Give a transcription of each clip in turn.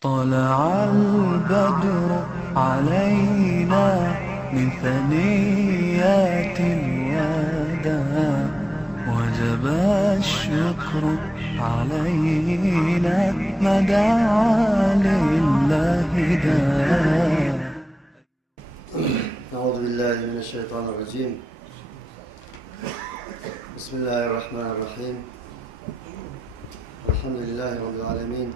طلع البدر علينا من ثنيات الوداع وجب الشكر علينا ما دعا لله داع. أعوذ بالله من الشيطان الرجيم. بسم الله الرحمن الرحيم. الحمد لله رب العالمين،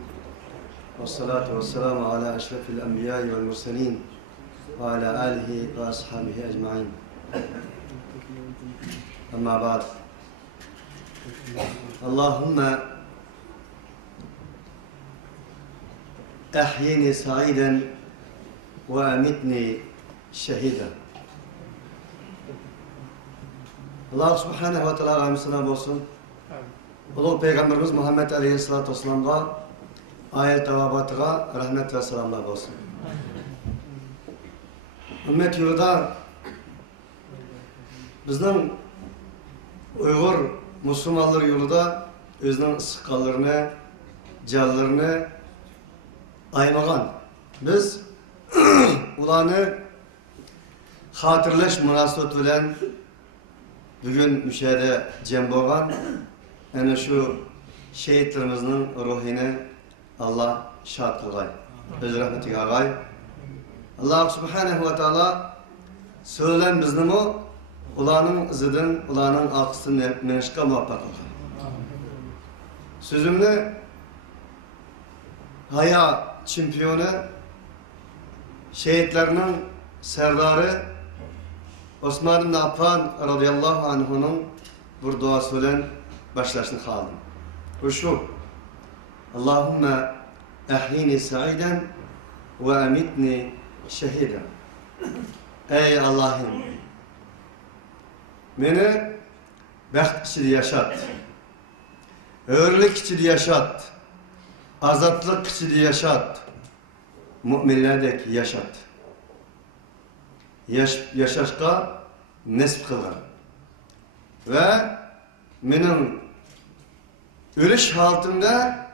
والصلاة والسلام على أشرف الأنبياء والمرسلين وعلى آله وأصحابه أجمعين. أما بعد، اللهم أحيني سعيدا وأمتني şehide. Allah subhanahu wa ta'ala rahmetine olsun. Ulu Peygamberimiz Muhammed Aleyhisselatü Vesselam'a, ayet tavabatıga rahmet ve selamlar olsun. Ümmet yurda bizden Uygur Müslümanlar yolunda özünün sıkkalarını, canlarını aymagan. Biz ulanı hatırlaş münasebet bilen bugün müşahede cem bolgan yani şu şehitlerimizin ruhini Allah şad kılgay. Öz rahmetiga agay. Allah subhanahu wa ta'ala söylen bizni mu ulanın izidan, ulanın akısını menişka muvaffak kılgay. Sözümni haya çempiyonu şehitlerinin serdarı Osman ibn Affan radıyallahu anhu'nun bir duasıyla başlaşını kaldım. O şu: Allahümme ahyini sa'iden ve emitni şehiden. Ey Allah'ım, beni bəxt içinde yaşat, hürlük içinde yaşat, azatlık içinde yaşat, müminlerdeki yaşat. Yaşaşka nesip kılgan. Ve benim ölüş haltımda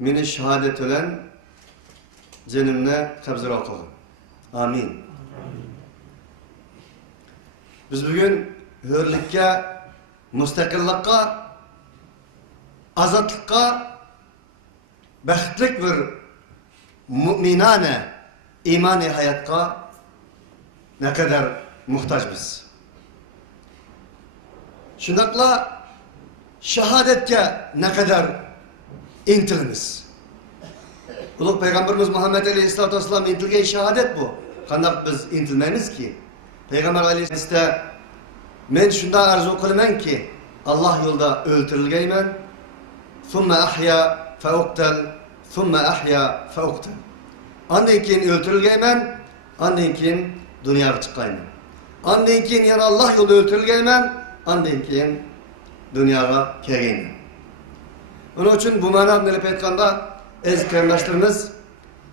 beni şehadet olan cenimle kabzara kılgan. Amin. Biz bugün hürlükke, müstakillikka, azatlıkka, bəxtlik bir müminane, imani hayatka ne kadar muhtaç biz. Şundakla şehadetke ne kadar intilimiz. Ulu Peygamberimiz Muhammed Aleyhisselatü Vesselam intilgen şehadet bu. Kandak biz intilmemiz ki. Peygamber Aleyhisselatü men şunda arzu kılmen ki Allah yolda öldürülgeymen thumme ahya fe uktel thumme ahya fe uktel. Anden keyin öldürülgeymen, anden keyin dünyaya çıkayman. Anden keyin yana Allah yolda öldürülgeymen, anden keyin dünyaya kelgeyman. Onun için bu manada bilip etkanda ez kardeşlerimiz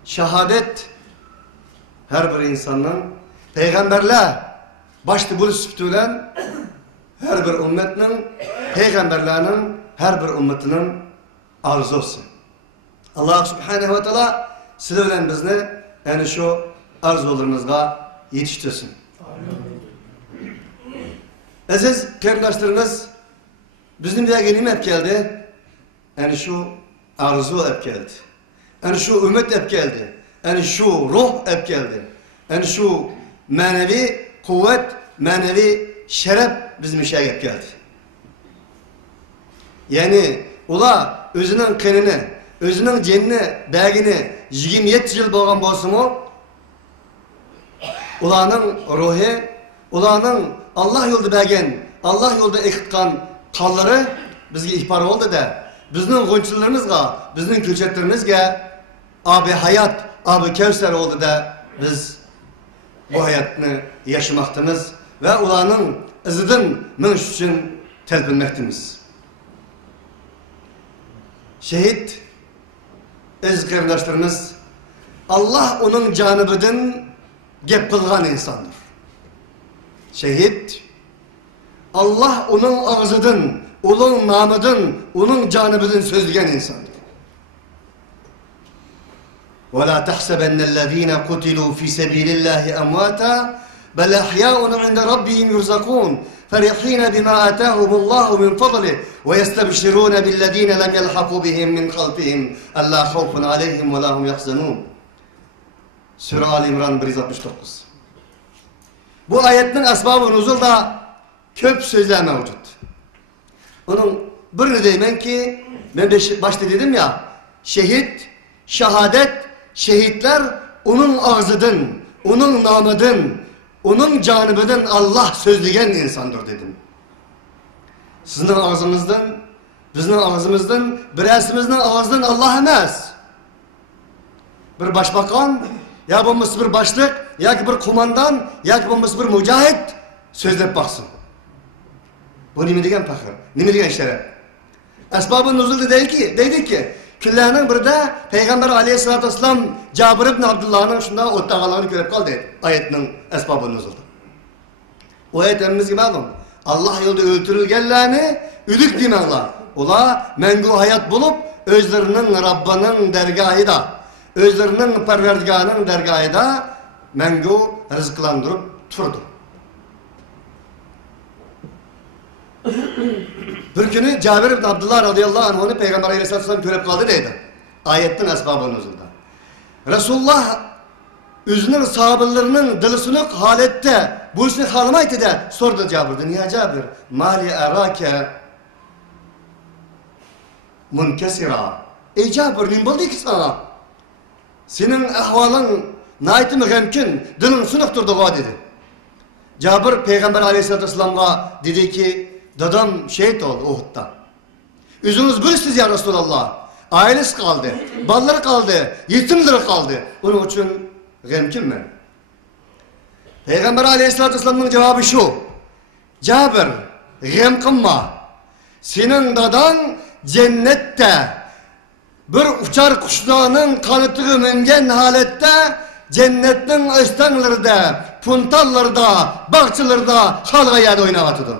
şehadet her bir insanın peygamberle başta buluş sütülen her bir ümmetinin peygamberlerinin her bir ümmetinin arzusu. Allah subhanahu wa ta'ala sizlerle bizni yani şu arzularınızga yetiştirsin. Aziz kardeşlerimiz, bizim bir gelim hep geldi. Yani şu arzu hep geldi. Yani şu ümmet hep geldi. Yani şu ruh hep geldi. Yani şu manevi kuvvet, manevi şeref bizim işe hep geldi. Yani ula özünün kanını, özünün cenini, belgini 27 yıl boğan bolsun o, ulanın ruhu, ulanın Allah yolda belgen, Allah yolda ekitkan kalları bizge ihbar oldu da, bizning g'unchilarimizga, bizning ko'chatlarimizga abi hayat, abi kevser oldu da biz bu hayatını yaşamaktımız ve ulanın izidan minish uchun talpinmoqdamiz. Şehit aziz kardeşlerimiz, Allah onun canibidan gep kılgan insandır. Şehit Allah onun ağzıdan, onun namıdan, onun canibidan sözleyen insandır. وَلَا تَحْسَبَنَّ الَّذ۪ينَ قُتِلُوا فِي سَب۪يلِ اللّٰهِ أَمْوَاتًا بَلْ أَحْيَاءٌ عِنْدَ رَبِّهِمْ يُرْزَقُونَ فَرِحِينَ بِمَا آتَاهُمُ اللّٰهُ مِنْ فَضْلِهِ وَيَسْتَبْشِرُونَ بِالَّذ۪ينَ لَمْ يَلْحَقُوا بِهِمْ مِنْ خَلْفِهِمْ أَلَّا خَوْفٌ عَلَيْهِمْ وَلَا هُمْ يَحْزَنُونَ. Sure Ali İmran 169. Bu ayetinin asbabı nuzulda köp sözler mevcut. Onun birini deymen ki, ben başta dedim ya, şehit, şehadet, şehitler onun ağzıdın, onun namıdın, onun canıbıdın Allah sözleyen insandır dedim. Sizin ağzınızdan, bizim ağzımızdan, biresimizin ağzından Allah emez. Bir başbakan, ya bulmuş bir başlık, ya ki bir kumandan, ya ki bulmuş bir mücahit sözlep baksın. Bu nime degen fakir, nime degen şeref. Esbab-ı nuzulda deydik ki, küllerinin bir de Peygamber aleyhissalatü vesselam Cabir ibn Abdullah'ın şunda ottağalarını görüp kaldı ayetinin esbab-ı nuzulda. O ayet emimizge ma'lum. Allah yolda öldürülgenlerini üdük demenler. Ola mengu hayat bulup özlerinin Rabbinin dergahı da, özlerinin perverdiganının dergahı da mengu rızıklandırıp turdu. Bir günü Cabir ibn Abdullah radıyallahu anh onu Peygamber aleyhissalatü vesselam görüp kaldı deydi. Ayetin esbabı nuzulda. Resulullah üzünün sahabelerinin dılısınık halette bu işini halamaydı de sordu Cabir'den. Ya Cabir, mali erake munkesira. Ey Cabir, ne buldu ki sana? Senin ahvalın naytı mı gemkin, dılın sınıktır da dedi. Cabir Peygamber aleyhissalatü vesselam'a dedi ki, dadam şehit oldu Uhud'da. Üzünüz bölüştünüz ya Resulallah. Ailesi kaldı, balları kaldı, yetimleri kaldı. Onun için gemkin mi? Peygamber aleyhissalatü vesselam'ın cevabı şu. Cabir, gem kılma. Senin dadan cennette bir uçar kuşlarının kanıtığı mengen halette cennetin östenlerde, puntallarda, bahçelerde halga yerde oynavatıdır.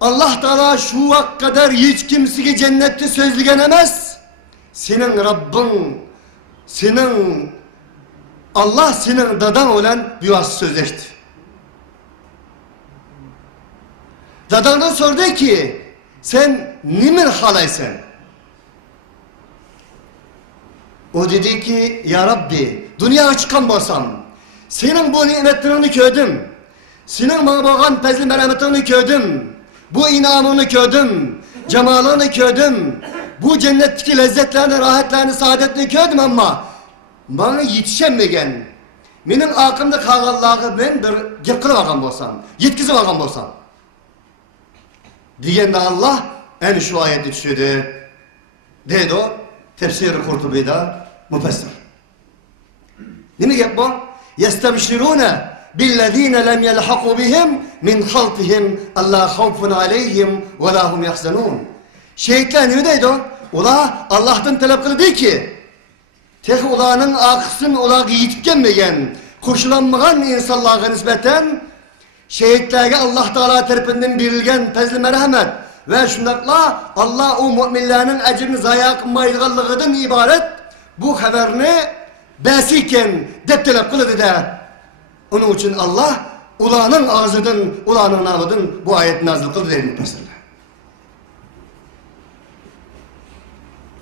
Allah Teala şu vak kadar hiç kimseye cennette sözlügen emez. Senin Rabbin, senin Allah senin dadan olan bir sözleşti. Dadandan sordu ki sen nimin halaysın? O dedi ki ya Rabbi dünyaya çıkan bolsam senin bu nimetlerini gördüm. Senin bana bağan fezli merhametini gördüm. Bu inamını gördüm. Cemalını gördüm. Bu cennetteki lezzetlerini, rahatlarını, saadetini gördüm ama bana yetişemegen, benim aklımda kalganlığı ben bir gepkili bakan bolsam, yetkizi bakan bolsam. Diyende Allah en şu ayeti düşürdü. Deydi o, tefsir-i Kurtubi'de müfessir. Ne mi gep bu? يَسْتَبْشِرُونَ بِالَّذ۪ينَ لَمْ يَلْحَقُوا بِهِمْ مِنْ خَلْفِهِمْ اَلَّا خَوْفٌ عَلَيْهِمْ وَلَا هُمْ يَحْزَنُونَ. Şehitler ne deydi o? Ula Allah'tan talep kılı değil ki. Tek ulanın akısın ulağı yitip gelmeyen, koşulanmayan insanlığa nispeten şehitlerge Allah Teala tarafından verilgen fezli merhamet ve şundakla Allah o müminlerin ecrini zayi kılmayılganlığından ibaret bu haberini besiken dep talep kılı de. Onun için Allah ulanın ağzıdan, ulanın namıdan bu ayet nazil kıldı değil müfessirler.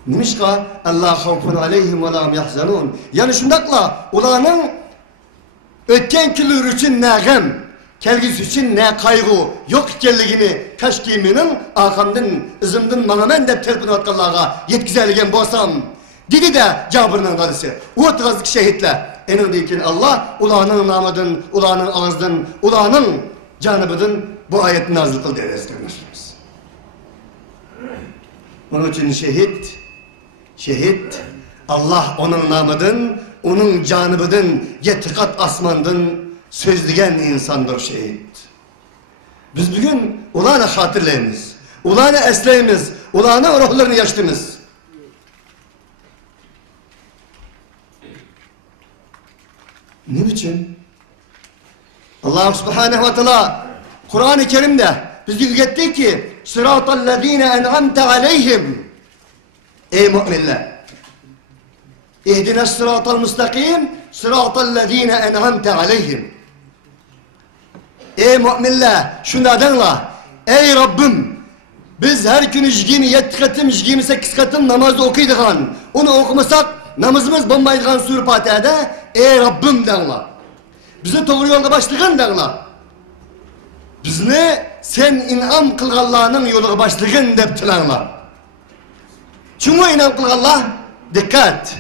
Nimişka Allah havfun aleyhim ve lahum yahzanun. Yani şundakla ulanın ötken külür için ne gem, kelgisi için ne kaygı yok gelliğini kaşkiminin akamdan, ızımdan manamen de telpini atkallağa yetkizeligen bolsam dedi de Cabir'in hadisi. Ortağızlık şehitler. Enin deyken Allah ulanın namıdın, ulanın ağızdın, ulanın canıbıdın bu ayetin nazil kıl deriz. Onun için şehit Allah onun namıdın, onun canıbıdın, yetikat asmandın sözleyen insandır şehit. Biz bugün ulanı hatırlayımız, ulanı esleyimiz, ulanı ruhlarını yaştığımız. Ne biçim? Allah subhanehu ve teala Kur'an-ı Kerim'de biz dikkat ki sıratallezine en'amte aleyhim. Ey müminler! İhdines sıratal müstakim sıratal lezine en'amte aleyhim. Ey müminler şunu denla. Ey Rabbim biz her gün 27 katım 28 katım namazı okuyduğun onu okumasak namazımız bulmaydıgan Sure Fatiha'da ey Rabbim denla. Bizi doğru yolda başlayan denla. Bizni sen inam kılganlarının yolu başlayan dep tilanla. Çünkü inam kılganlar dikkat.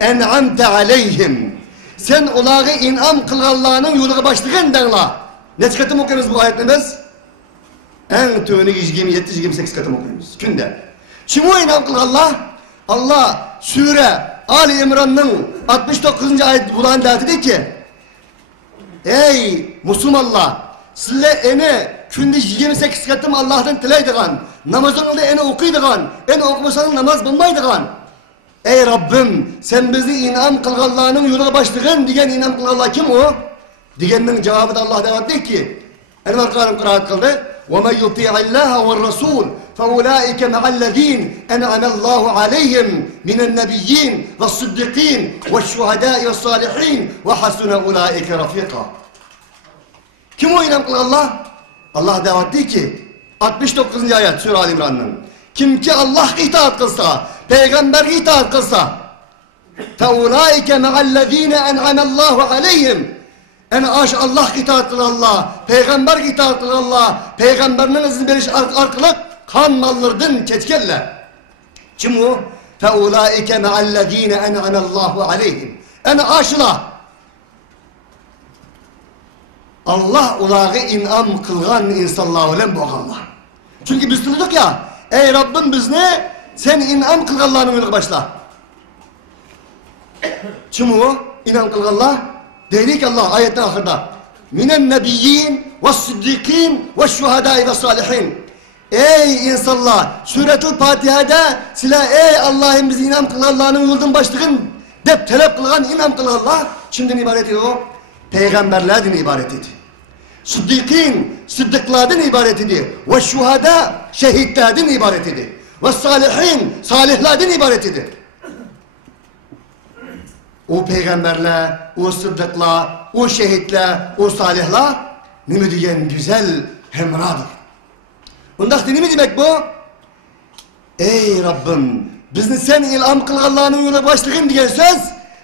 En'amte aleyhim. Sen onları inam kılganlarının yolu başlayan denla. Ne katım okuyunuz bu ayetimiz? En tövünü 27-28 katım okuyunuz. Günde. Çünkü inam kılganlar Allah Sure Ali İmran'ın 69. ayet bulan dedi ki ey Müslümanlar sizler eni günde 28 katım Allah'tan tileydigan namazını eni okuydigan eni okumasanız namaz bulmaydigan ey Rabbim sen bizi inam kılganlarının yoluna başlayan diyen inam kılganlar kim o? Diyenin cevabı da Allah devam etti ki Enver Kârım kıraat kıldı وَمَنْ يُطِيعِ اللّٰهَ وَالرَّسُولِ فَاُولَٰئِكَ مَعَ الَّذ۪ينَ اَنْعَمَ اللّٰهُ عَلَيْهِمْ مِنَ النَّبِيِّينَ وَالصِّدِّقِينَ وَالشُّهَدَاءِ وَالصَّالِحِينَ وَحَسُنَ اُولَٰئِكَ رَفِيقًا. Kim o inam kılan Allah? Allah devam etti ki 69. ayet Sure Ali İmran'ın kim ki Allah itaat kılsa, peygamber itaat kılsa فَاُولَٰئِكَ مَعَ الَّذ۪ينَ اَنْعَمَ اللّٰهُ عَلَيْهِمْ Allah itaat kılan Allah, peygamber itaat kılan Allah, peygamberinin izin veriş arkalık kan mallardan keçkerler. Kim o? فَاُولَٰئِكَ مَعَ الَّذ۪ينَ اَنْعَمَ اللّٰهُ عَلَيْهِمْ aşıla Allah ulağı inam kılgan insanlar olan bu Allah. Çünkü biz dedik ya, ey Rabbim biz ne? Sen inam kılganlarının yolu başla. Kim o? İnam kılganlar. Dedi ki Allah ayetten ahırda. Minen nebiyyin ve siddikin ve şuhadai ve salihin. Ey insanlar, Suretul Fatiha'da sila ey Allah'ım bizi inam kılanlarının yoldan başlayın dep talep kılan inam kılanlar kimden ibaret ediyor o? Peygamberlerden ibaret ediyor. Siddikin, sıddıklardan ibaret ediyor. Ve şuhada, şehitlerden ibaret ediyor. Ve salihin, salihlerden ibaret ediyor. O peygamberler, o sıddıklar, o şehitler, o salihler ne diyen güzel hemradır. Ondan ne mi demek bu? Ey Rabbim, bizni sen ilham kılganlarının yoluna başlayın diyen söz,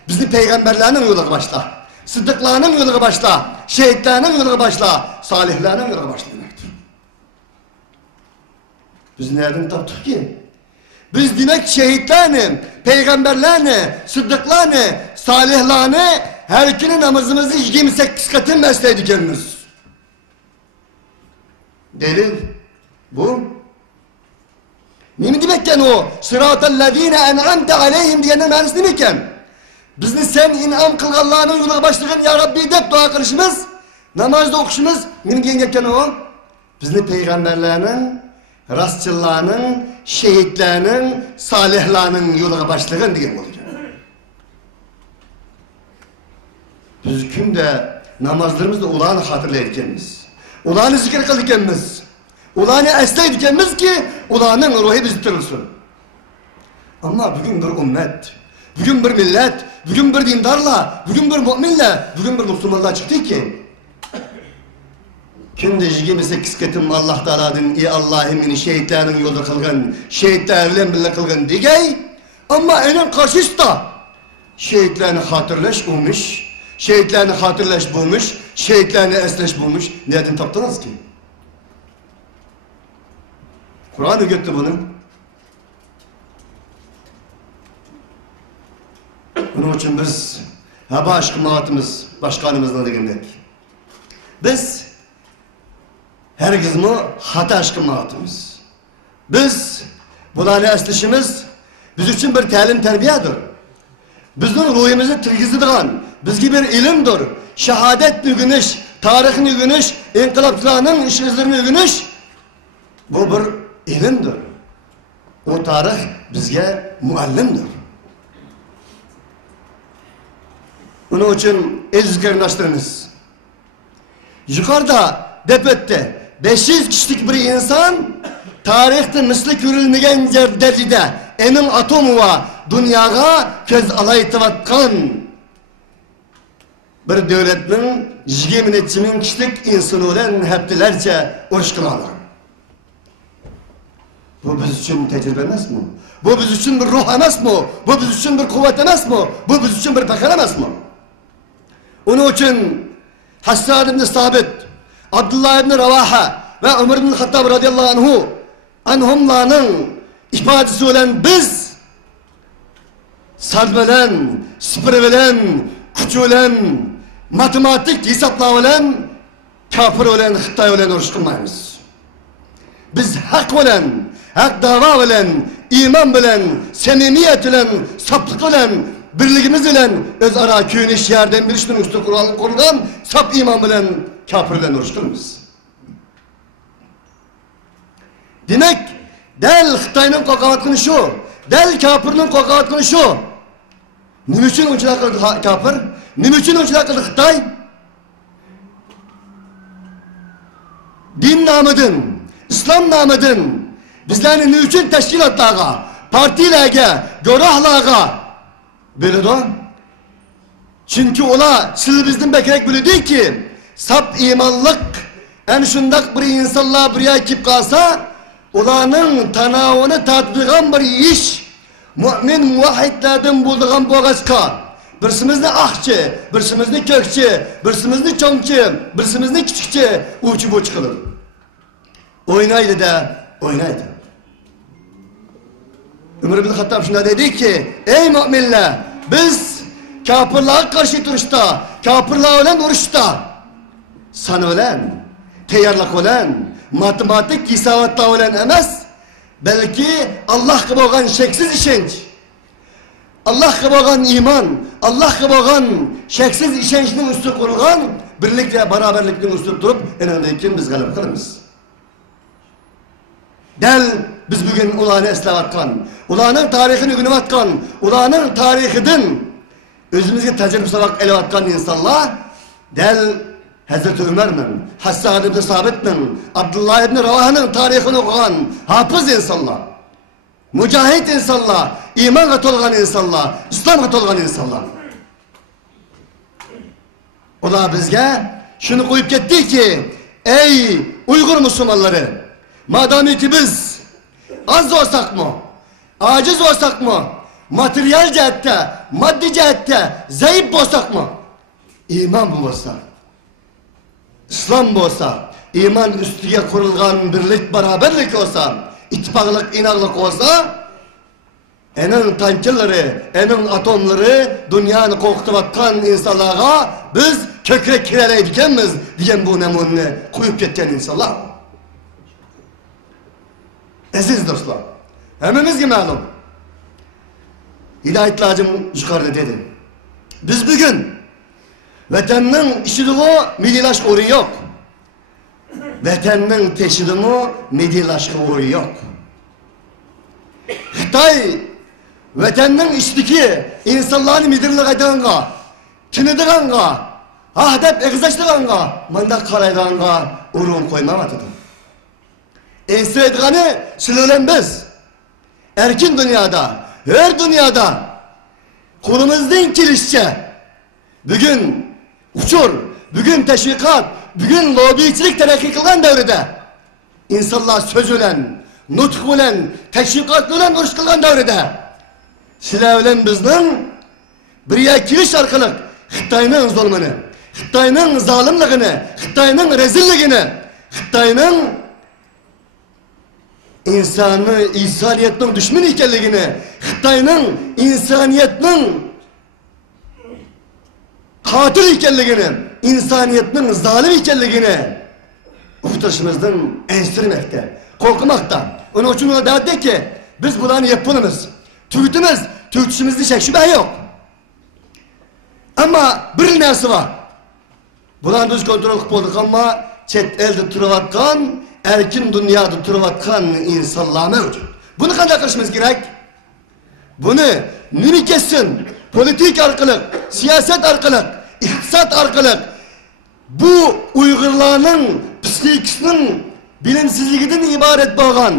bizni peygamberlerinin yoluna başla, sıddıklarının yoluna başla, şehitlerinin yoluna başla, salihlerinin yoluna başla demektir. Biz nereden taptık ki? Biz demek şehitlerini, peygamberlerini, sıddıklarını, salihlerini her günün namazımızı 28 katın mesleydik kendimiz. Delil bu. Ne demekken o? Sıratallezine en'amte aleyhim diyenin manası ne demekken? Bizni sen inam kılganlarının yoluna başlayın ya Rabbi deyip dua kılışımız, namazda okuşumuz ne demekken o? Bizni peygamberlerinin, rastçılarının, şehitlerinin, salihlerinin yoluna başlayın diyen olacak. Biz günde namazlarımızda ulağını hatırlayırkenimiz, ulağını zikir kılırkenimiz, ulağını esneyirkenimiz ki ulağının ruhu bizi tırılsın. Ama bugün bir ümmet, bugün bir millet, bugün bir dindarla, bugün bir müminle, bugün bir Müslümanla çıktı ki günde 28 katım Allah Teala'nın ey Allah'ımın şehitlerinin yolda kılgın, şehitler evlen bile kılgın digey ama onun karşısında şehitlerini hatırlaş olmuş, şehitlerini hatırlaş bulmuş, şehitlerini esleş bulmuş. Nereden taptınız ki? Kur'an öğretti bunu. Bunun için biz heba aşkı maatımız başkanımızla degendik. Biz herkes hata aşkı maatımız. Biz bularını eslişimiz biz için bir talim terbiyedir. Bizim ruhumuzu tirgizdiren, bizgi bir ilimdir. Şehadet ügünüş, tarihin ügünüş, inkılapçılarının iş izlerini ügünüş. Bu bir ilimdir. O tarih bizge muallimdir. Onun için el zikrini açtırınız. Yukarıda, depette 500 kişilik bir insan tarihte misli görülmeyen derecede emin atomu var, dünyaya köz alaytıvatkan bir devletinin 20 bin kişilik insanı olan heptilerce uğraşkılarlar. Bu biz için tecrübe emez mi? Bu biz için bir ruh emez mi? Bu biz için bir kuvvet emez mi? Bu biz için bir pekar emez mi? Onun için Hassan ibn Sabit, Abdullah ibn Ravaha ve Ömer ibn Hattab radıyallahu anhumların ifadesi olan biz salbelen, spirvelen, küçü olan, matematik hesapla olan, kafir olan, Xitay olan uruş kılmayız. Biz hak olan, hak dava olan, iman bilen, samimiyet bilen, saplık bilen, birligimiz bilen, öz ara köyünüş yerden bir işinin üstü kurulan, sap iman bilen, kafir olan uruş kılmayız. Demek, del Xitay'ın kokavatını şu, del kafirinin kokavatını şu. Nima uchun unchalar qildi kafir? Nima uchun unchalar qildi Xitoy? Din nomidan, islom nomidan bizlarni nima uchun tashkilotlarga, partiyalarga, guruhlarga beradi? Chunki ular siz bizdan bekrak biladiki, sap iymonlik ana shundaq bir insonlar bir yerga kelib qolsa, ularning tanavini tatbiqan bir ish mümin muvahhidlerden bulduğum boğazka, birisimizni ahçı, birisimizni kökçü, birisimizni çoğunçı, birisimizni küçükçü, uçu bu çıkılır. Oynaydı da, oynaydı. Ömer ibn Hattab şuna dedi ki, ey müminler, biz kafirlığa karşı duruşta, kafirlığa olan uruşta, sana olan, teyarlık olan, matematik hisabatla olan emez, belki Allah'a bağlan şeksiz işenç, Allah'a bağlan iman, Allah'a bağlan şeksiz işençinin üstü kurulgan, birlik ve beraberlikten üstü durup, en öndeyken biz galip kılımız. Del, biz bugün ulanı eslavatkan, ulanın tarihini günüvatkan, ulanın tarihidin, özümüzge tecrübe sabak elevatkan insanlar, del, Hazreti Ömer'nin, Hassan ibn Sabit'nin, Abdullah ibn Ravaha'nın tarihini okuyan hafız insanlar, mücahit insanlar, iman katılgan insanlar, İslam katılgan insanlar. Ola bizge şunu koyup gitti ki, ey Uygur Müslümanları, madem ki biz az olsak mı, aciz olsak mı, materyal cihette, maddi cihette zayıf olsak mı, iman bu olsa, İslam olsa, iman üstüge kurulgan birlik, beraberlik olsa, ittifaklık, inaklık olsa, enin tankçıları, enin atomları dünyanı korkutuvatkan insanlara biz kökrek kireleydikenmiz diyen bu nemununu koyup geçen insanlar. Aziz dostlar, hemimizge malum. Hidayetli Hacım yukarıda dedi. Biz bugün vatanning ishidimi milliylashish o'rin yo'q. Vatanning teshidimi milliylashish o'rin yo'q. Xitoy vatanning ishidagi insonlarni milliylashtiriga, tinidiganga, deb egizlashtirganga, manda qaraydiganga o'rin qo'ymayapti. Ensiraydigani sizlar biz erkin dünyada, her dünyada qo'limizdan kelishicha bugün uçur, bugün teşvikat, bugün lobiycilik terakki kılgan devrede insanlar söz ölen, nutk ölen, teşvikat ölen uruş kılgan devrede sizler ölen bizden bir yer kiriş arkalık Xitayning zulmini, Xitayning zalimligini, Xitayning rezilligini, Xitayning insaniyetning düşman ekanligini, Xitayning insaniyetning katil ekanligini, insaniyetning zalim ekanligini o'qitishimizdan ensirmakda, qo'rqmoqda. Onun uchun ular deyapti ki, biz bularni yapınımız, tugutishimizda shak shubha yo'q. Ammo bir narsa bor. Bularni biz kontrol qilib bo'ldik, ammo chet elda turayotgan, erkin dunyoda turayotgan insonlar mavjud. Buni qanday qilishimiz kerak? Buni nima kessin? Politik arkalık, siyaset arkalık, iktisat arkalık bu Uygurlarning psikikisinin bilimsizligidan ibaret bo'lgan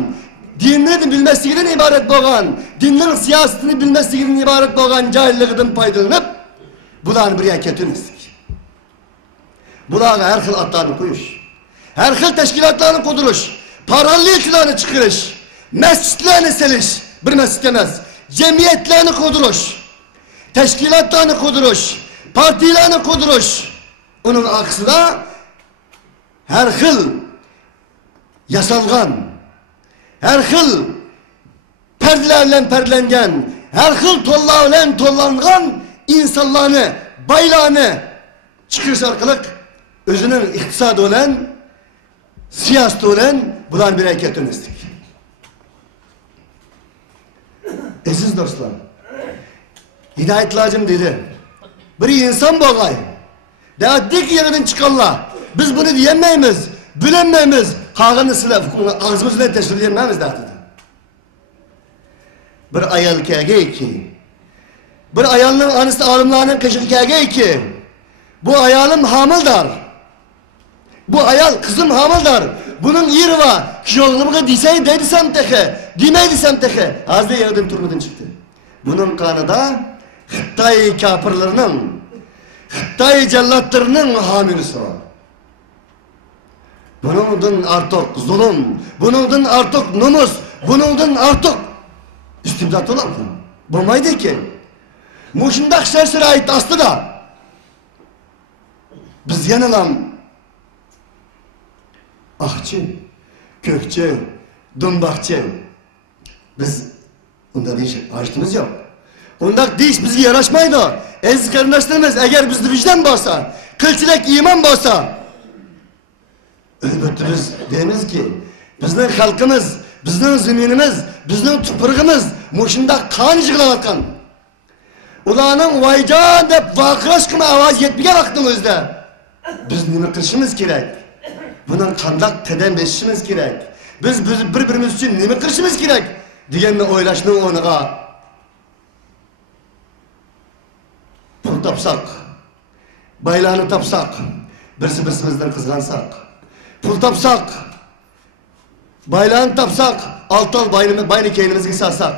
dinini bilmesliginden ibaret bo'lgan, dinning siyosatini bilmesliginden ibaret bo'lgan jahilligidan foydalanib, bularni bir keltirmaslik. Bularga her xil atlarni qo'yish, her xil tashkilotlarni qurdirish, parallelchilarni chiqarish, masjidlarni silish, bir masjid emas, jamiyatlarni qurdirish, tashkilotlarni qurdirish, partiyalarni qurdirish. Uning aksida her xil yasalgan, her xil perdelerle perdelengen, her xil to'llarla to'llangan insanlarni, baylarni chiqarish orqali özünün iqtisadi bilan, siyosati bilan bularni bir keltirmaslik. Aziz do'stlar, hidoyatlajim dedi. Bir inson bo'lg'ay. Da'vatdagi yeridan chiqqanlar. Biz buni diyolmaymiz, bilolmaymiz. Qag'ini silab, og'zimiz bilan tashlab yurmaymiz dedi. Bir ayol kelgayki, bir ayolning onasi olimlarning qishig'i kelgayki, bu ayolim homildor. Bu ayol kızım hamildor. Bunun eri va kiyovligimga desay deysam tehi, demay desam tehi. Azda yerdan turmadan chiqdi. Bunun qonida Xitoy kafirlarining, Xitoy jallatlarının hamilisi var. Bunundan artık zulüm, bunundan artık namus, bunundan artık istibdat olamdı. Bo'lmaydi ki. Mushundaq sharoit ostida biz yanalam ahçı, kökçe, dumbakçı. Biz onda deyiş açtığımız yok. Onda deyiş bizge yaraşmaydı. Aziz kardeşlerimiz, eğer bizde vicdan varsa, kılçılık iman varsa, elbette biz deyimiz ki, bizden halkımız, bizden zeminimiz, bizden tuprağımız, muşunda kan yığılavatkan. Ulanın vaycan dep vakıraş kıma avaz yetmeye vaktimizde. Biz nime kılışımız gerek. Bundan qandaq qadam besishimiz kerak. Biz bir-birimiz uchun nima qilishimiz kerak deganni o'ylashning o'rniga pul topsak, baylarni topsak, birsi-birsimizdan qizg'ansak, pul topsak, baylarni topsak, oltol bayni keynimizga solsak,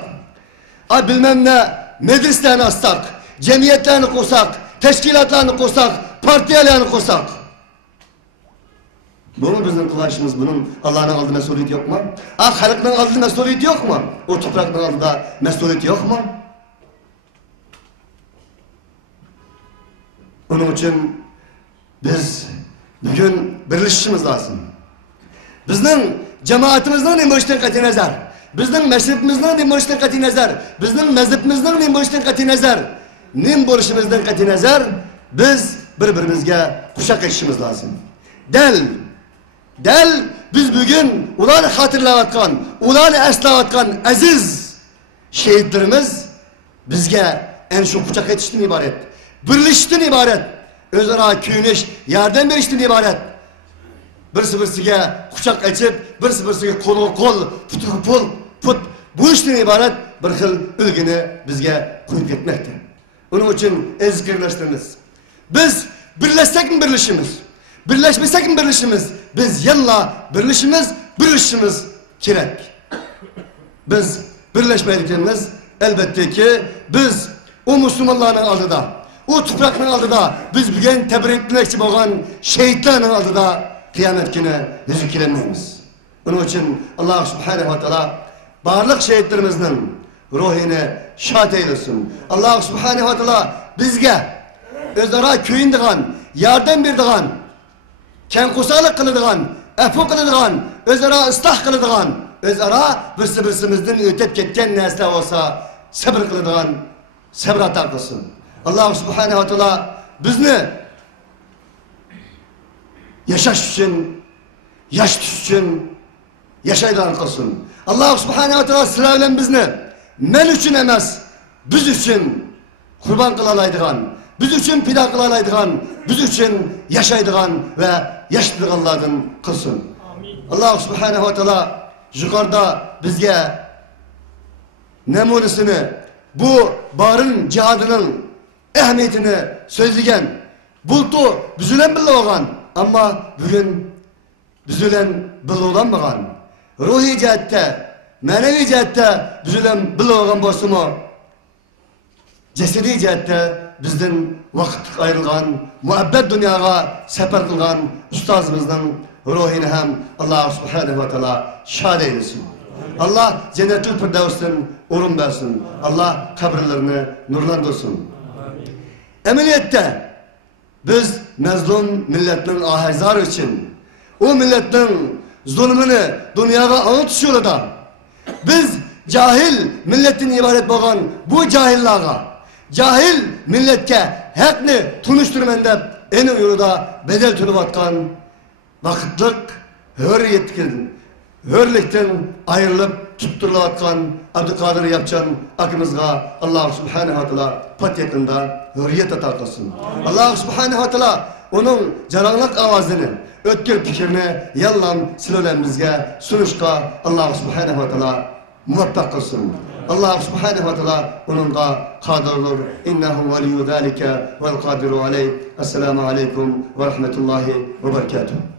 bilmem ne medreslarni açsak, jamiyatlarni qursak, tashkilotlarni qursak, partiyalarni qursak. Bunun bizim kılaşımız, bunun Allah'ın aldığı mesuliyet yok mu? Halkın aldığı mesuliyet yok mu? O toprakın aldığı mesuliyet yok mu? Onun için biz bugün birleşişimiz lazım. Bizden cemaatimizden imajdan qat'i nazar, bizden meşrepimizden imajdan qat'i nazar, bizden mezhebimizden imajdan qat'i nazar, nim bo'lishimizdan qat'i nazar, biz bir-birimizga quchoq ochishimiz lazım. Del biz bugün ularni hatırlayotgan, ularni eslayotgan aziz şehitlerimiz bizge en şu kucak etişten ibaret, birleşishdan ibaret, o'zaro kuyunish, yordam berishdan ibaret. Birsi-birsiga kucak açıp, birsi-birsiga qo'l, put bo'lishdan ibaret bir xil ulguni bizga qo'yib ketmoqda. Onun için aziz qardoshlarimiz, biz birlashsak birlashimiz, birleşmesek mi birleşimiz? Biz yanla birleşimiz gerek. Biz birleşmeyeceğimiz elbette ki biz o Müslümanların aldıda, o toprakların aldıda, biz bugün tebrik etmekçi olan şehitlerin aldıda kıyamet günü yüzü kilemeyiz. Onun için Allah Subhanahu ve Teala barlık şehitlerimizin ruhini şad eylesin. Allah Subhanahu ve Teala bizge özara köyündüğün, yardım birdiğin, kenkusalık kılıdığın, efu kılıdığın, özara ıslah kılıdığın, özara birsi-birsimizden ötep ketken nesle olsa sabır kılıdığın, sabır atar kılsın. Allah Subhanahu ve Teala bizni yaşaş için, yaş için yaşaydan kılsın. Allah Subhanahu ve Teala sizlerle bizni men için emez, biz için kurban kılalaydıgan, biz için pida kılalaydıgan, biz için yaşaydıgan ve yaşlıdığanlardan kılsın. Allah Subhanahu ve Teala yukarıda bizge nemunesini, bu barın cihadının ehemmiyetini sözleyen, bultu bizülen bildi olan, ama bugün bizülen bildi olanmagan, ruhi cihette manevi jihatda biz bilan bilgan bo'lsa-mu, jasadiy jihatda bizdan vaqt ayrilgan, muhabbat dunyoga safar qilgan ustozimizning ruhini ham Alloh subhanahu va taolo shod eylesin. Allah cennetul firdevs'ten o'rin bersin. Allah kabirlerini nurlandırsın. Emniyette biz mazlum milletin ahizar için o milletin zulmünü dünyaya anlatış yolunda biz cahil milletin ibaret bo'lgan bu cahillarga cahil milletke hakni tunuşturman deb eni yolunda bedel tunayotgan vaqtlik hürlikten ayrılıp tutturulatkan Abdülkadir Yapcan akımızga Allah subhanahu wa ta'ala patiyetinde hürriyet atar kılsın. Allah subhanahu wa ta'ala onun caranlık avazını, ötkür fikrini yallam silolemizge sunuşka Allah subhanahu wa ta'ala muvaffak kılsın. Allah subhanahu wa ta'ala onunla kadirdir. İnnehu veliyyu zâlike vel kadiru aleyh. Esselamu aleyküm ve rahmetullahi ve berekatuhu.